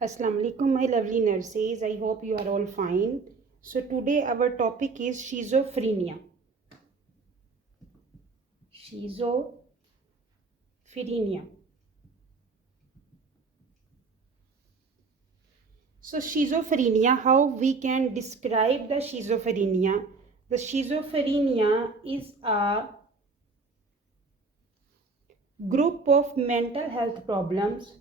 Assalamu alaikum, my lovely nurses. I hope you are all fine. So today our topic is schizophrenia. Schizophrenia. So schizophrenia, how we can describe the schizophrenia? The schizophrenia is a group of mental health problems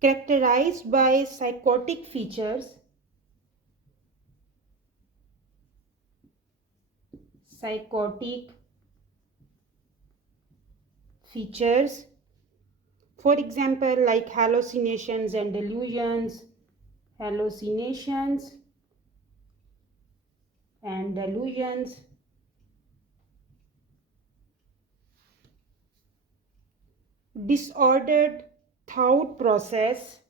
characterized by psychotic features, for example, like hallucinations and delusions, disordered thought process,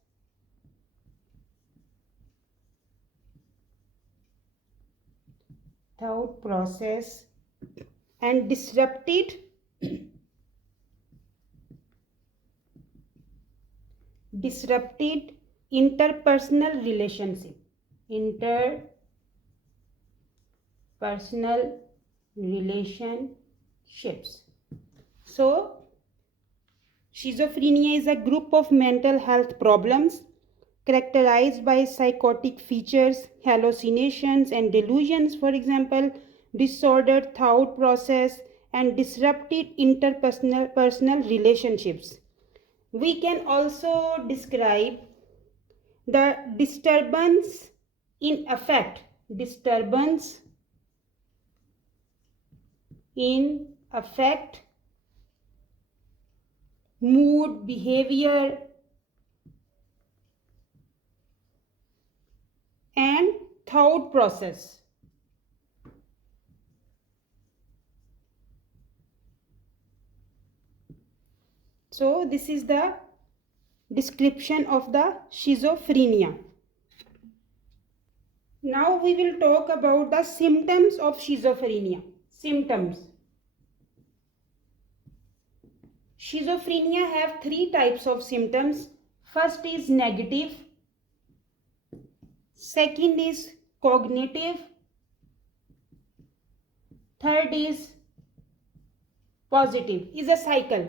and disrupted interpersonal relationships. So schizophrenia is a group of mental health problems characterized by psychotic features, hallucinations and delusions, for example, disordered thought process and disrupted interpersonal relationships. We can also describe the disturbance in affect, mood, behavior, and thought process. So this is the description of the schizophrenia. Now we will talk about the symptoms of schizophrenia. Schizophrenia have three types of symptoms. First is negative, second is cognitive, third is positive. Is a cycle.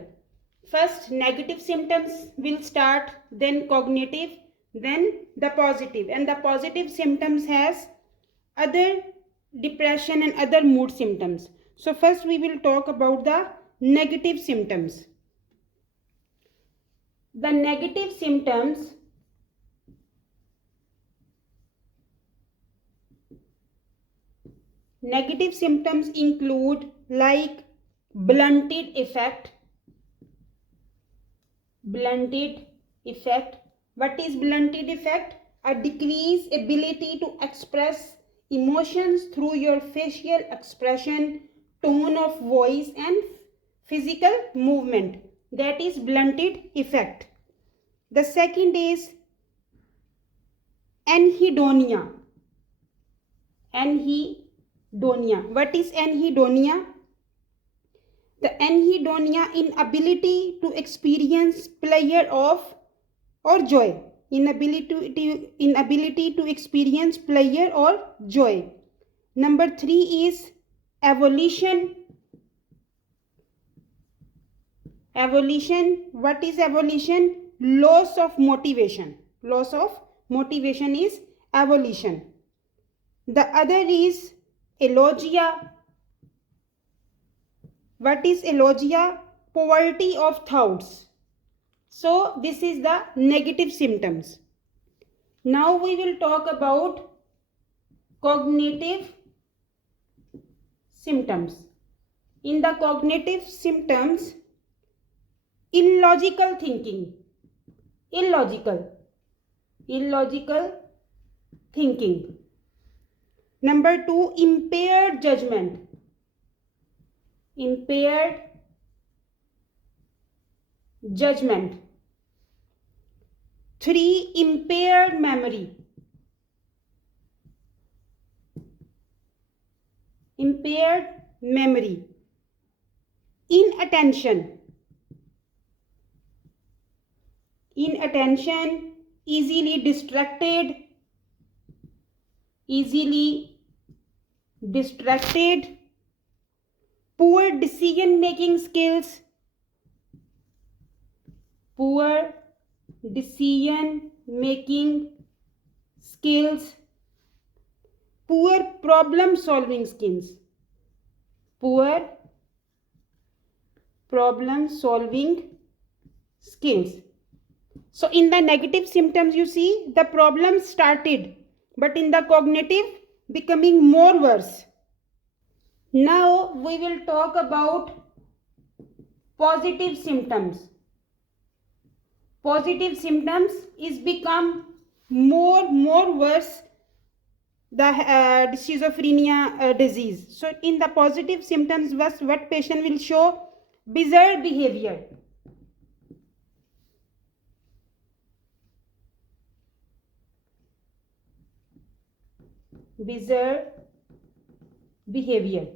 First negative symptoms will start, then cognitive, then the positive, and the positive symptoms has other depression and other mood symptoms. So first we will talk about the negative symptoms. The negative symptoms include like blunted effect. What is blunted effect? A decreased ability to express emotions through your facial expression, tone of voice and physical movement. That is blunted effect. The second is anhedonia. What is anhedonia? The anhedonia, inability to experience pleasure or joy. Inability to experience pleasure or joy. Number 3 is avolition. What is avolition? Loss of motivation is avolition. The other is elogia. What is elogia? Poverty of thoughts. So this is the negative symptoms. Now we will talk about cognitive symptoms. In the cognitive symptoms, illogical thinking. Number 2, impaired judgment. 3. Impaired memory. Impaired memory. Inattention. Inattention, easily distracted. Easily distracted. Poor decision making skills. Poor decision making skills. Poor problem solving skills. Poor problem solving skills. So in the negative symptoms, you see the problem started, but in the cognitive becoming more worse. Now we will talk about positive symptoms. Positive symptoms is become more worse the schizophrenia disease. So in the positive symptoms, what patient will show? Bizarre behavior. Bizarre behavior.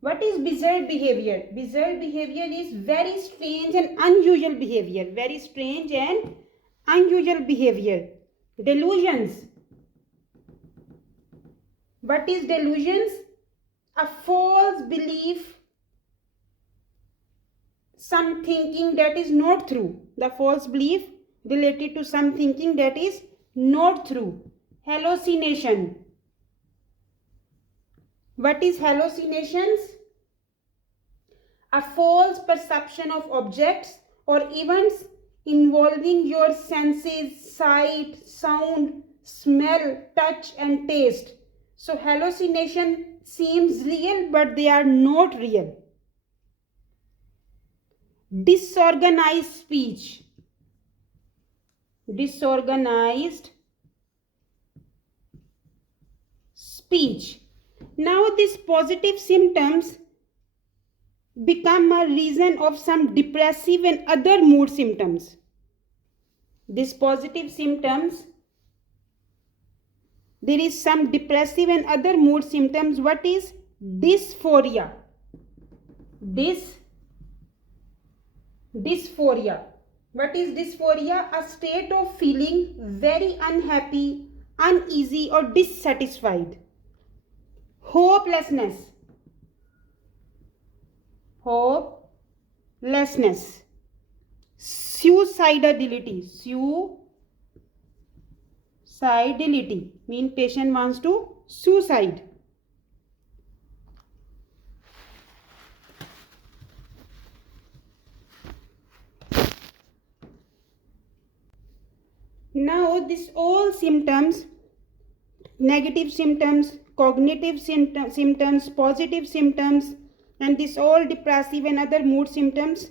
What is bizarre behavior? Bizarre behavior is very strange and unusual behavior. Very strange and unusual behavior. Delusions. What is delusions? A false belief, some thinking that is not true. The false belief related to some thinking that is not true. Hallucination. What is hallucinations? A false perception of objects or events involving your senses, sight, sound, smell, touch and taste. So hallucination seems real, but they are not real. Disorganized speech. Disorganized speech. Now these positive symptoms become a reason of some depressive and other mood symptoms. These positive symptoms, there is some depressive and other mood symptoms. What is dysphoria? Dysphoria. What is dysphoria? A state of feeling very unhappy, uneasy or dissatisfied. Hopelessness. Hopelessness. Suicidality. Suicidality means patient wants to suicide. Now these all symptoms, negative symptoms, cognitive symptoms, positive symptoms, and this all depressive and other mood symptoms,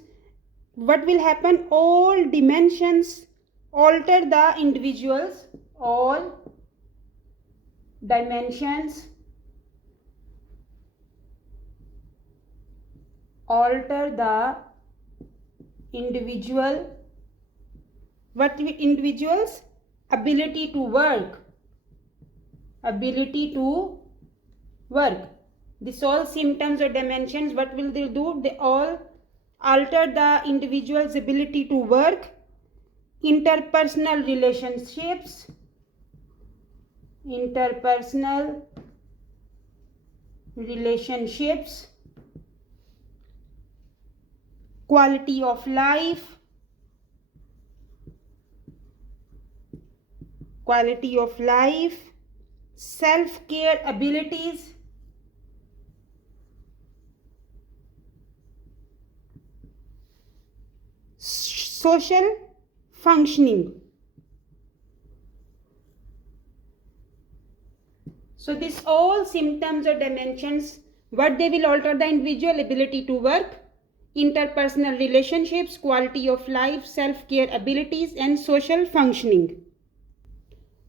what will happen? All dimensions alter the individuals. All dimensions alter the individual. What individuals? Ability to work. Ability to work. These all symptoms or dimensions, what will they do? They all alter the individual's ability to work, interpersonal relationships, quality of life, self-care abilities, social functioning. So these all symptoms or dimensions, what they will alter? The individual ability to work, interpersonal relationships, quality of life, self-care abilities and social functioning.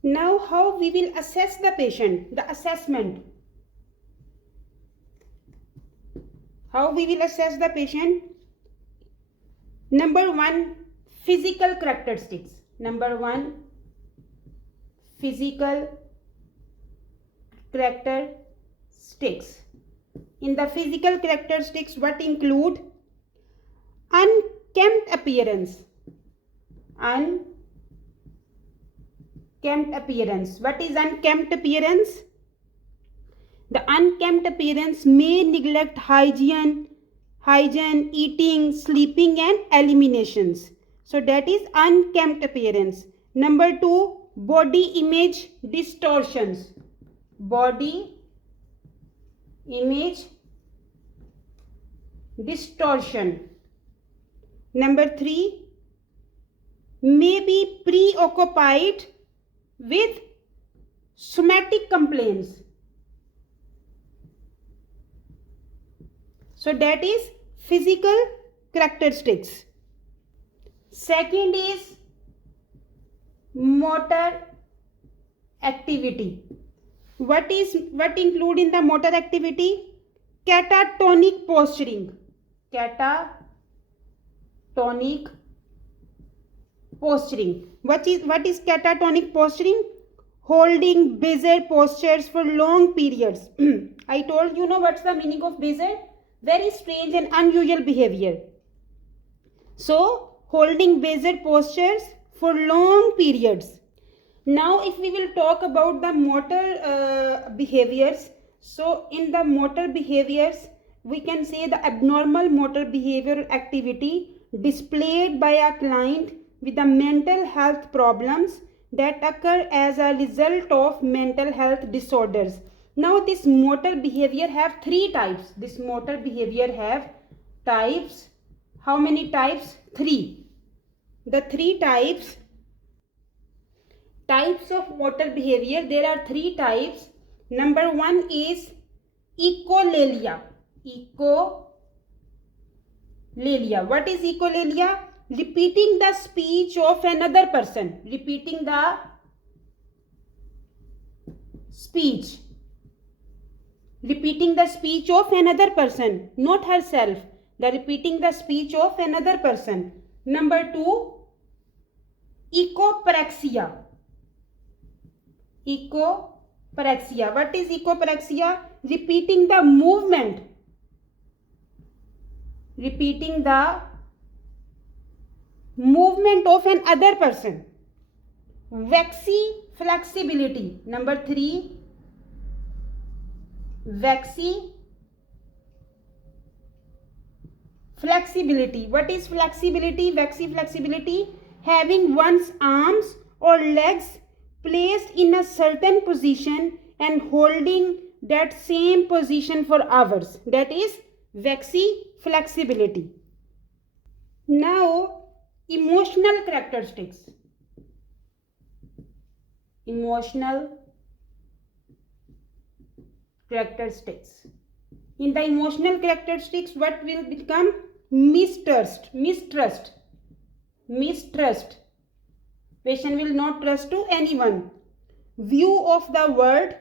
Now how we will assess the patient? The assessment. How we will assess the patient? Number one, physical characteristics. Number one, physical characteristics. In the physical characteristics, what include? Unkempt appearance. Unkempt appearance. What is unkempt appearance? The unkempt appearance may neglect hygiene, eating, sleeping, and eliminations. So that is unkempt appearance. Number 2, body image distortions. Body image distortion. Number 3, may be preoccupied with somatic complaints. So that is physical characteristics. Second is motor activity. What include in the motor activity? Catatonic posturing. Catatonic posturing. What is catatonic posturing? Holding bizarre postures for long periods. I told you know what's the meaning of bizarre? Very strange and unusual behavior. So holding bizarre postures for long periods. Now if we will talk about the motor behaviors, so in the motor behaviors we can say the abnormal motor behavioral activity displayed by a client with the mental health problems that occur as a result of mental health disorders. Now this motor behavior have 3 types. This motor behavior have types. How many types? 3. The 3 types of motor behavior, there are 3 types. Number 1 is echolalia. Echolalia. What is echolalia? Repeating the speech of another person. Repeating the speech of another person, not herself. The repeating the speech of another person. Number 2, echopraxia. What is echopraxia? Repeating the movement of an other person. Flexibility. Number 3, flexibility. What is flexibility? Flexibility, having one's arms or legs placed in a certain position and holding that same position for hours. That is flexibility. Now emotional characteristics. In the emotional characteristics, what will become? Mistrust. Patient will not trust to anyone. View of the world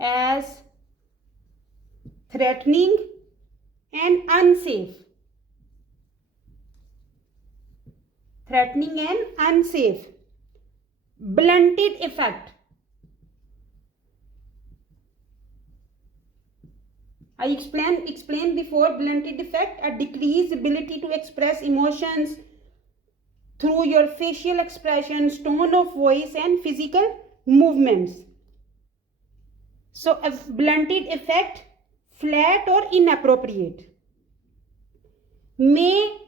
as threatening. And unsafe. Blunted effect. I explained before blunted effect, a decreased ability to express emotions through your facial expressions, tone of voice, and physical movements. So a blunted effect, flat or inappropriate. May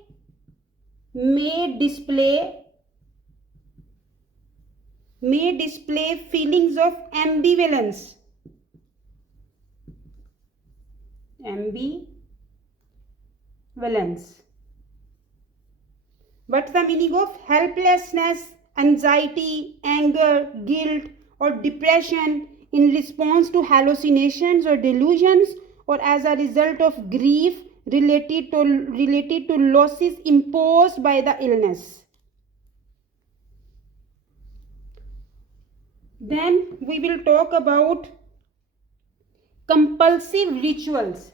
display feelings of ambivalence. What's the meaning of helplessness, anxiety, anger, guilt, or depression in response to hallucinations or delusions, or as a result of grief related to losses imposed by the illness. Then we will talk about compulsive rituals.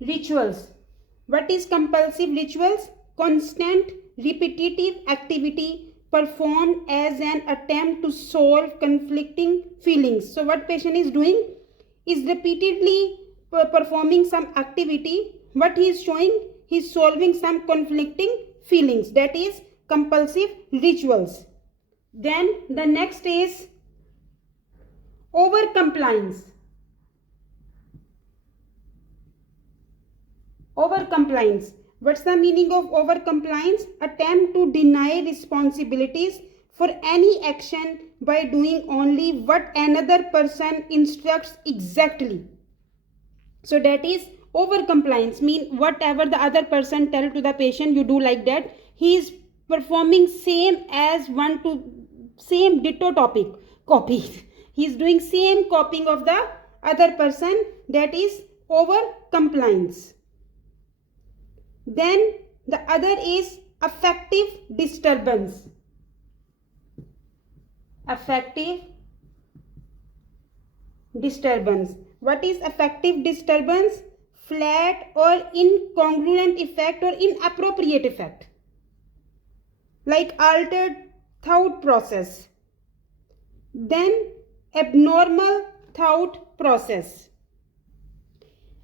Rituals. What is compulsive rituals? Constant, repetitive activity performed as an attempt to solve conflicting feelings. So what patient is doing is repeatedly performing some activity. What he is showing? He is solving some conflicting feelings. That is compulsive rituals. Then the next is over compliance. Over compliance. What's the meaning of over compliance? Attempt to deny responsibilities for any action by doing only what another person instructs exactly. So that is over compliance, mean whatever the other person tell to the patient, you do like that. He is performing same as one to same ditto topic copy. He is doing same copying of the other person. That is over compliance. Then the other is affective disturbance. Affective disturbance. What is affective disturbance? Flat or incongruent effect or inappropriate effect, like altered thought process. Then abnormal thought process.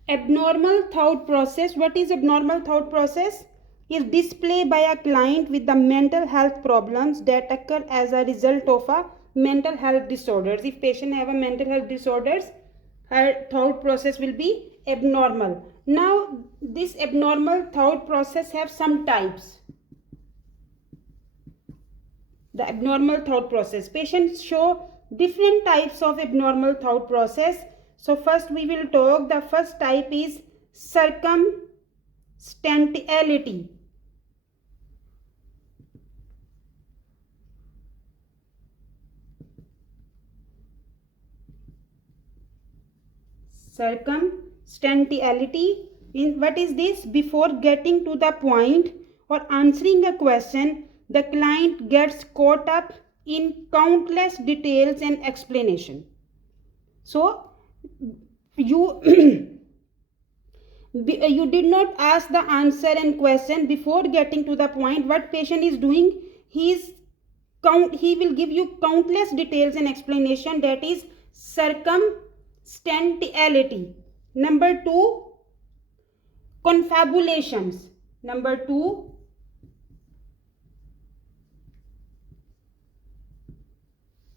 Abnormal thought process. What is abnormal thought process? Is display by a client with the mental health problems that occur as a result of a mental health disorders. If patient have a mental health disorders, her thought process will be abnormal. Now this abnormal thought process have some types. The abnormal thought process. Patients show different types of abnormal thought process. So first we will talk, the first type is circumstantiality. Circumstantiality. What is this? Before getting to the point or answering a question, the client gets caught up in countless details and explanation. So you you did not ask the answer and question before getting to the point. What patient is doing? He will give you countless details and explanation. That is circumstantiality. Number 2, confabulations. Number 2,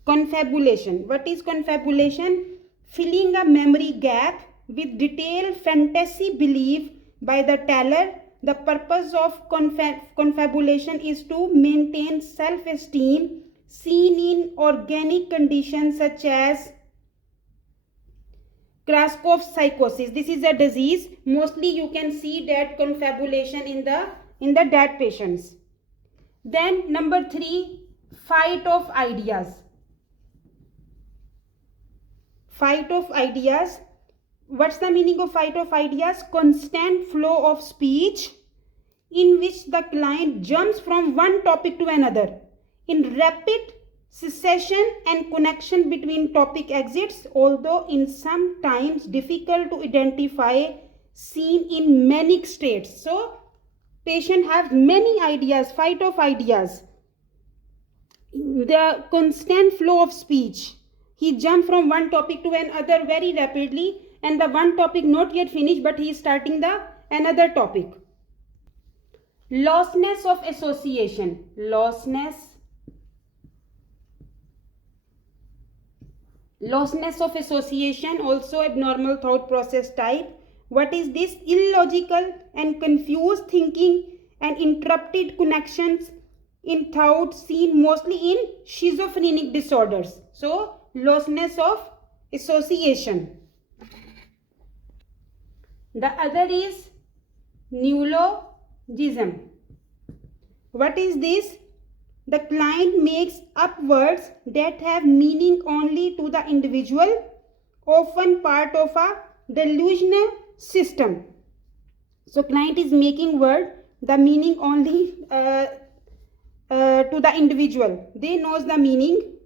confabulation. What is confabulation? Filling a memory gap with detailed fantasy belief by the teller. The purpose of confabulation is to maintain self-esteem seen in organic conditions such as Kraskow's psychosis. This is a disease. Mostly you can see that confabulation in the dead patients. Then number 3, fight of ideas. Fight of ideas. What's the meaning of fight of ideas? Constant flow of speech in which the client jumps from one topic to another in rapid succession, and connection between topic exists, although in sometimes difficult to identify, seen in manic states. So patient have many ideas, fight of ideas. The constant flow of speech. He jumped from one topic to another very rapidly, and the one topic not yet finished, but he is starting the another topic. Lostness of association. Lostness of association, also abnormal thought process type. What is this? Illogical and confused thinking and interrupted connections in thought seen mostly in schizophrenic disorders. So lostness of association. The other is neologism. What is this? The client makes up words that have meaning only to the individual, often part of a delusional system. So client is making word the meaning only to the individual. They knows the meaning,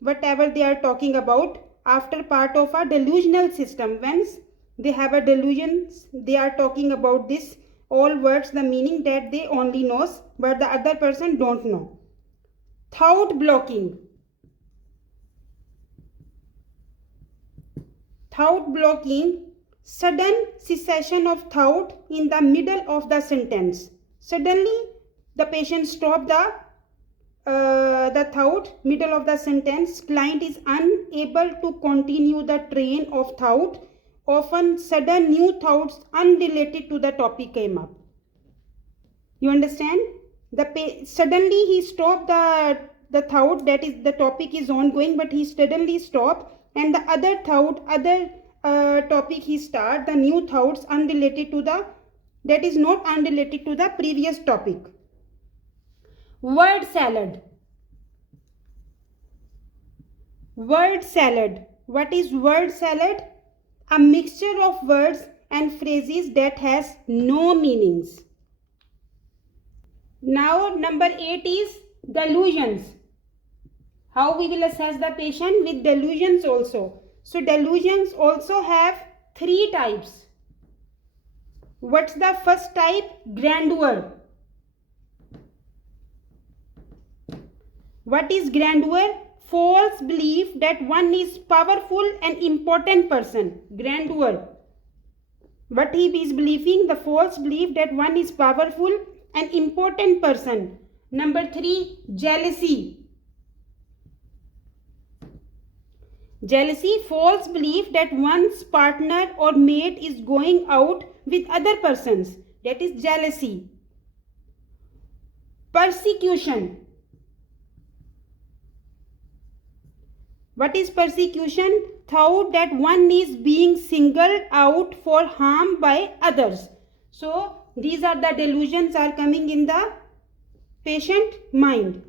whatever they are talking about, after part of a delusional system. they have a delusions. They are talking about this all words, the meaning that they only knows, but the other person don't know. Thought blocking. Thought blocking, sudden cessation of thought in the middle of the sentence. Suddenly, the patient stop the thought, middle of the sentence. Client is unable to continue the train of thought. Often, sudden new thoughts unrelated to the topic came up. You understand? Suddenly he stopped the thought, that is the topic is ongoing, but he suddenly stopped, and the other topic he start, the new thoughts unrelated to that is not unrelated to the previous topic. Word salad. Word salad. What is word salad? A mixture of words and phrases that has no meanings. Now number 8 is delusions. How we will assess the patient with delusions also. So delusions also have 3 types. What's the first type? Grandeur. What is grandeur? False belief that one is powerful and important person. Grandeur. What he is believing? The false belief that one is powerful and important person. Number 3, jealousy. Jealousy, false belief that one's partner or mate is going out with other persons. That is jealousy. Persecution. What is persecution? Thought that one is being singled out for harm by others. So these are the delusions are coming in the patient mind.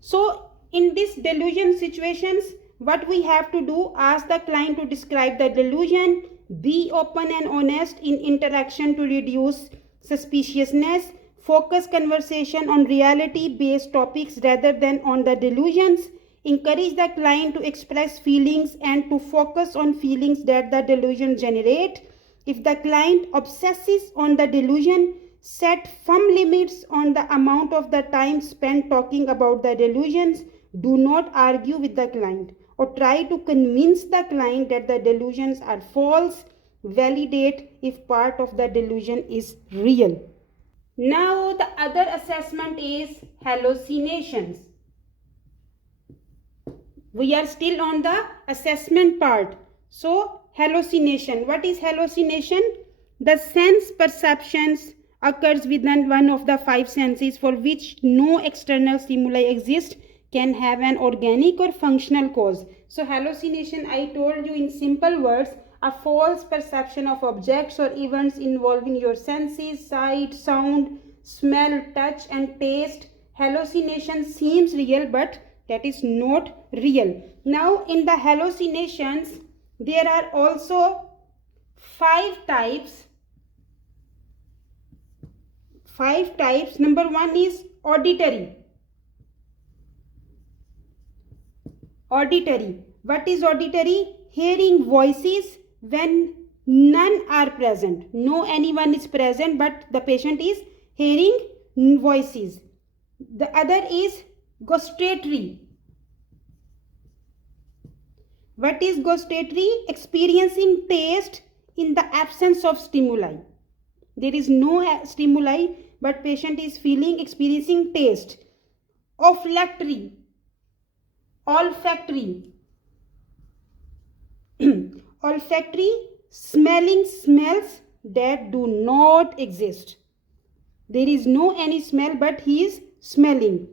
So in this delusion situations, what we have to do, ask the client to describe the delusion, be open and honest in interaction to reduce suspiciousness, focus conversation on reality-based topics rather than on the delusions, encourage the client to express feelings and to focus on feelings that the delusion generate. If the client obsesses on the delusion, set firm limits on the amount of the time spent talking about the delusions. Do not argue with the client or try to convince the client that the delusions are false. Validate if part of the delusion is real. Now the other assessment is hallucinations. We are still on the assessment part. So hallucination. What is hallucination? The sense perceptions occurs within one of the 5 senses for which no external stimuli exist, can have an organic or functional cause. So hallucination, I told you in simple words, a false perception of objects or events involving your senses, sight, sound, smell, touch and taste. Hallucination seems real, but that is not real. Now in the hallucinations, there are also 5 types. 5 types. Number 1 is auditory. Auditory. What is auditory? Hearing voices when none are present. No anyone is present, but the patient is hearing voices. The other is gustatory. What is gustatory? Experiencing taste in the absence of stimuli. There is no stimuli, but patient is experiencing taste. Olfactory. Olfactory. Olfactory, smelling smells that do not exist. There is no any smell, but he is smelling.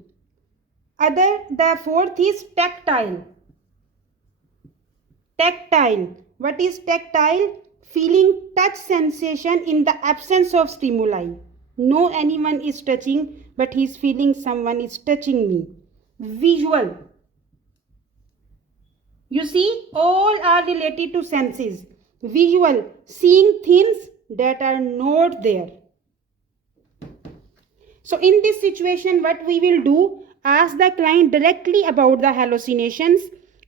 The 4th is tactile. Tactile. What is tactile? Feeling touch sensation in the absence of stimuli. No anyone is touching, but he is feeling someone is touching me. Visual. You see, all are related to senses. Visual, seeing things that are not there. So in this situation, what we will do, ask the client directly about the hallucinations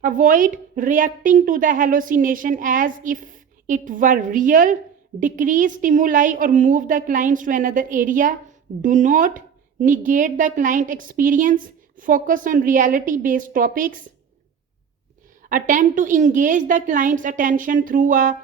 Avoid reacting to the hallucination as if it were real. Decrease stimuli or move the clients to another area. Do not negate the client experience. Focus on reality-based topics. Attempt to engage the client's attention through a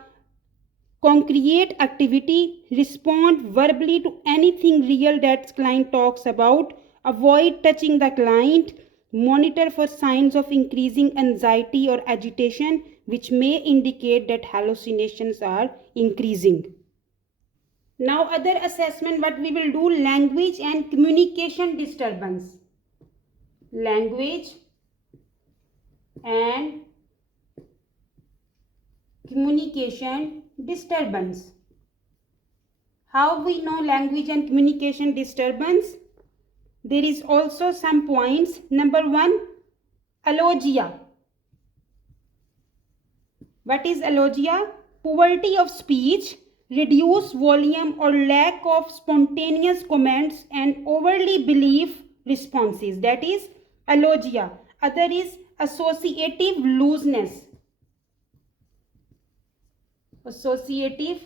concrete activity. Respond verbally to anything real that client talks about. Avoid touching the client. Monitor for signs of increasing anxiety or agitation, which may indicate that hallucinations are increasing. Now, other assessment what we will do, language and communication disturbance. Language and communication disturbance. How we know language and communication disturbance? There is also some points. Number 1, alogia. What is alogia? Poverty of speech, reduced volume or lack of spontaneous comments and overly belief responses. That is alogia. Other is associative looseness. Associative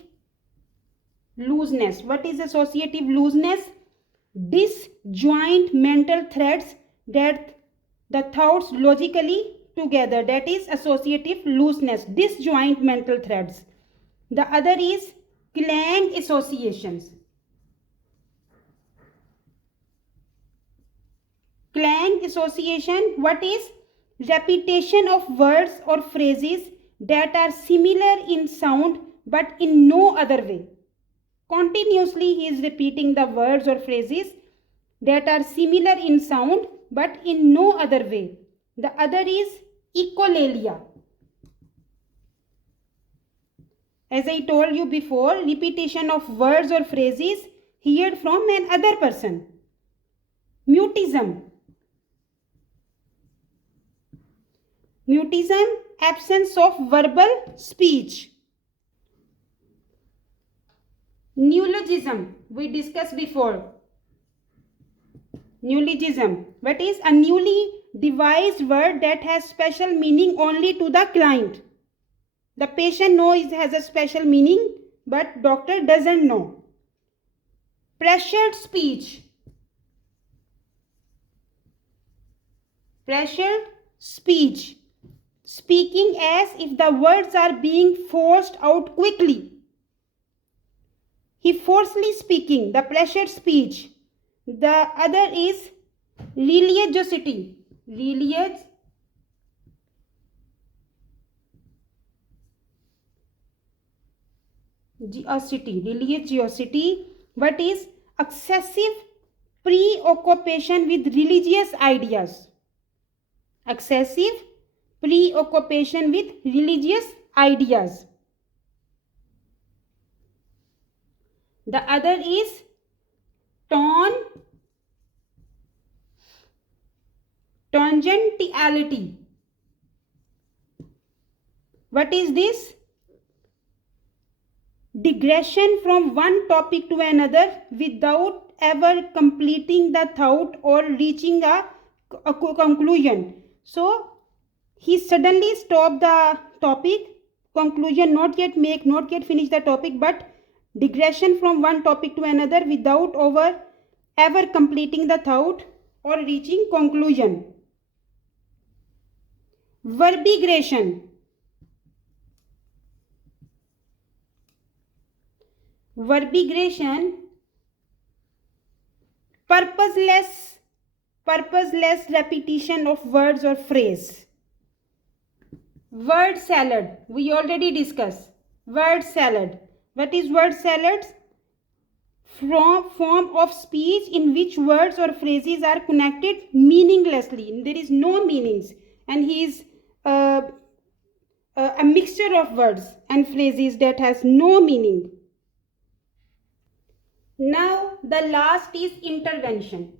looseness. What is associative looseness? Disjoint mental threads that the thoughts logically together. That is associative looseness. Disjoint mental threads. The other is clang associations. Clang association. What is? Repetition of words or phrases that are similar in sound but in no other way. Continuously he is repeating the words or phrases that are similar in sound but in no other way. The other is echolalia. As I told you before, repetition of words or phrases heard from another person. Mutism. Mutism, absence of verbal speech. Neologism, we discussed before. Neologism, what is? A newly devised word that has special meaning only to the client. The patient knows it has a special meaning, but doctor doesn't know. Pressured speech. Pressured speech. Speaking as if the words are being forced out quickly. He forcefully speaking, the pressured speech. The other is religiosity. Religiosity. What is? Excessive preoccupation with religious ideas. Excessive preoccupation with religious ideas. The other is tangentiality. What is this? Digression from one topic to another without ever completing the thought or reaching a conclusion. So he suddenly stopped the topic, conclusion not yet finish the topic, but digression from one topic to another without ever completing the thought or reaching conclusion. Verbigration. Verbigration, purposeless repetition of words or phrase. Word salad, we already discussed. Word salad. What is word salad? Form of speech in which words or phrases are connected meaninglessly. There is no meanings, and he is a mixture of words and phrases that has no meaning. Now the last is intervention.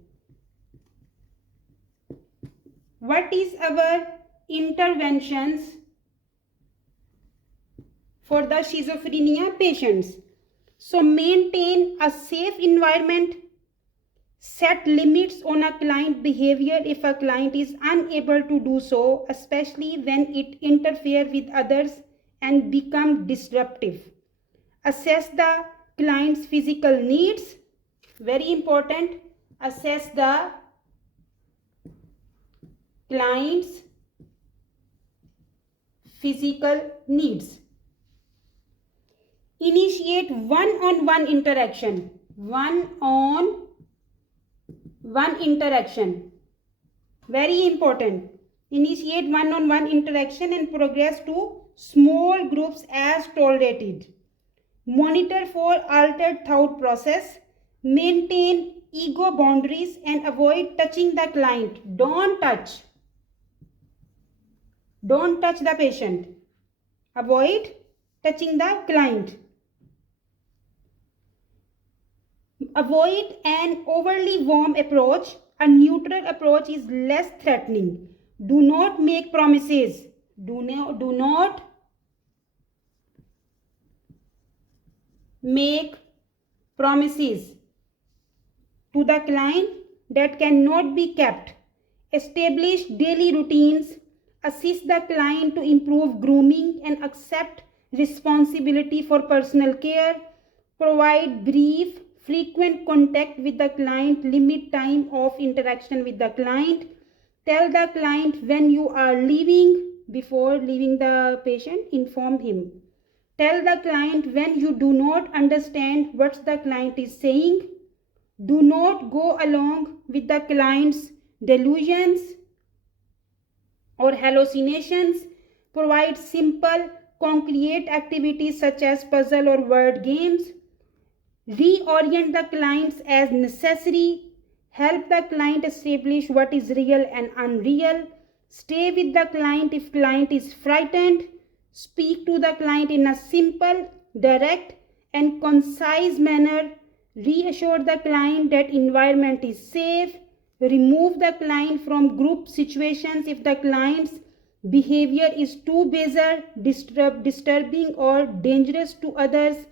What is our interventions for the schizophrenia patients? So maintain a safe environment, Set limits on a client behavior if a client is unable to do so, especially when it interferes with others and becomes disruptive. Assess the client's physical needs. Very important. Assess the client's physical needs. Initiate one-on-one interaction. One-on-one interaction. Very important. Initiate one-on-one interaction and progress to small groups as tolerated. Monitor for altered thought process. Maintain ego boundaries and avoid touching the client. Don't touch. Don't touch the patient. Avoid touching the client. Avoid an overly warm approach. A neutral approach is less threatening. Do not make promises. Do not make promises to the client that cannot be kept. Establish daily routines. Assist the client to improve grooming and accept responsibility for personal care. Provide brief, frequent contact with the client. Limit time of interaction with the client. Tell the client when you are leaving. Before leaving the patient, inform him. Tell the client when you do not understand what the client is saying. Do not go along with the client's delusions or hallucinations. Provide simple, concrete activities such as puzzle or word games. Reorient the clients as necessary. Help the client establish what is real and unreal. Stay with the client if client is frightened. Speak to the client in a simple, direct, and concise manner. Reassure the client that environment is safe. Remove the client from group situations if the client's behavior is too bizarre, disturbing, or dangerous to others.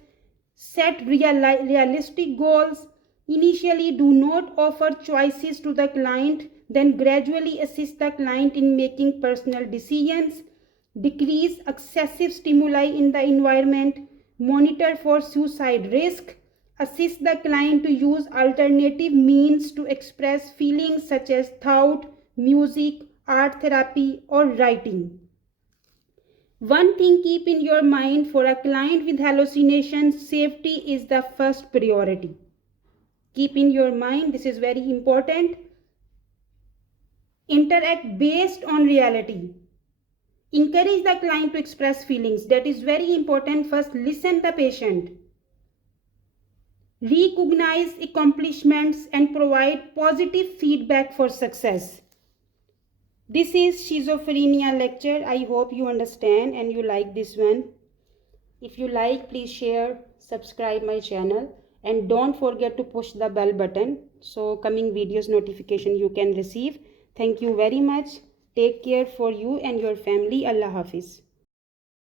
Set realistic goals. Initially, do not offer choices to the client, then gradually assist the client in making personal decisions. Decrease excessive stimuli in the environment. Monitor for suicide risk. Assist the client to use alternative means to express feelings such as thought, music, art therapy, or writing. One thing keep in your mind: for a client with hallucinations, safety is the first priority. Keep in your mind, this is very important. Interact based on reality. Encourage the client to express feelings. That is very important. First, listen the patient. Recognize accomplishments and provide positive feedback for success. This is schizophrenia lecture. I hope you understand and you like this one. If you like, please share, subscribe my channel, and don't forget to push the bell button so coming videos notification you can receive. Thank you very much. Take care for you and your family. Allah Hafiz.